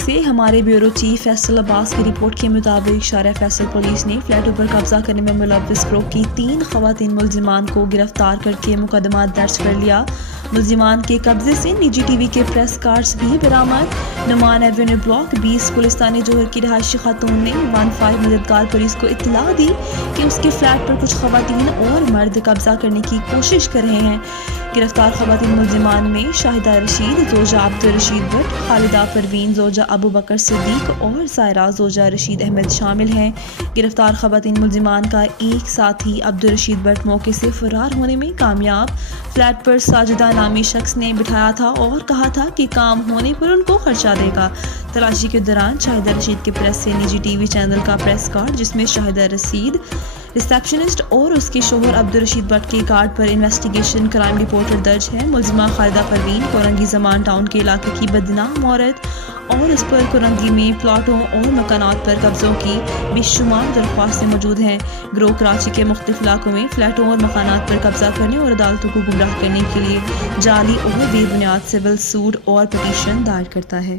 سے ہمارے bureau chief Faisal عباس کی رپورٹ کے مطابق شارع فیصل پولیس نے فلیٹوں پر قبضہ کرنے میں ملوث گروہ کی 3 خواتین ملزمان کو گرفتار کر کے مقدمات درج کر لیا۔ ملزمان کے قبضے سے نجی ٹی وی کے پریس کارڈز بھی برآمد۔ نعمان ایونیو بلاک 20 گلستان جوہر کی رہائشی خاتون نے 15 مددگار پولیس کو اطلاع دی کہ اس کے فلیٹ پر کچھ خواتین اور مرد قبضہ کرنے کی کوشش کر رہے ہیں۔ گرفتار خواتین ملزمان میں شاہدہ رشید زوجہ عبدالرشید بٹ، خالدہ پروین زوجہ ابو بکر صدیق اور سائرہ زوجہ رشید احمد شامل ہیں۔ گرفتار خواتین ملزمان کا ایک ساتھی عبدالرشید بٹ موقع سے فرار ہونے میں کامیاب۔ فلیٹ پر ساجدہ نامی شخص نے بٹھایا تھا اور کہا تھا کہ کام ہونے پر ان کو خرچہ دے گا۔ تلاشی کے دوران شاہدہ رشید کے پریس سے نجی ٹی وی چینل کا پریس کارڈ، جس میں شاہدہ رشید ریسیپشنسٹ اور اس کے شوہر عبدالرشید بٹ کے کارڈ پر انویسٹیگیشن کرائم رپورٹ درج ہے۔ ملزمہ خالدہ پروین کورنگی زمان ٹاؤن کے علاقے کی بدنام عورت اور اس پر کورنگی میں پلاٹوں اور مکانات پر قبضوں کی بے شمار درخواستیں موجود ہیں۔ گروہ کراچی کے مختلف علاقوں میں فلیٹوں اور مکانات پر قبضہ کرنے اور عدالتوں کو گمراہ کرنے کے لیے جعلی اور بے بنیاد سول سوٹ اور پٹیشن دائر کرتا ہے۔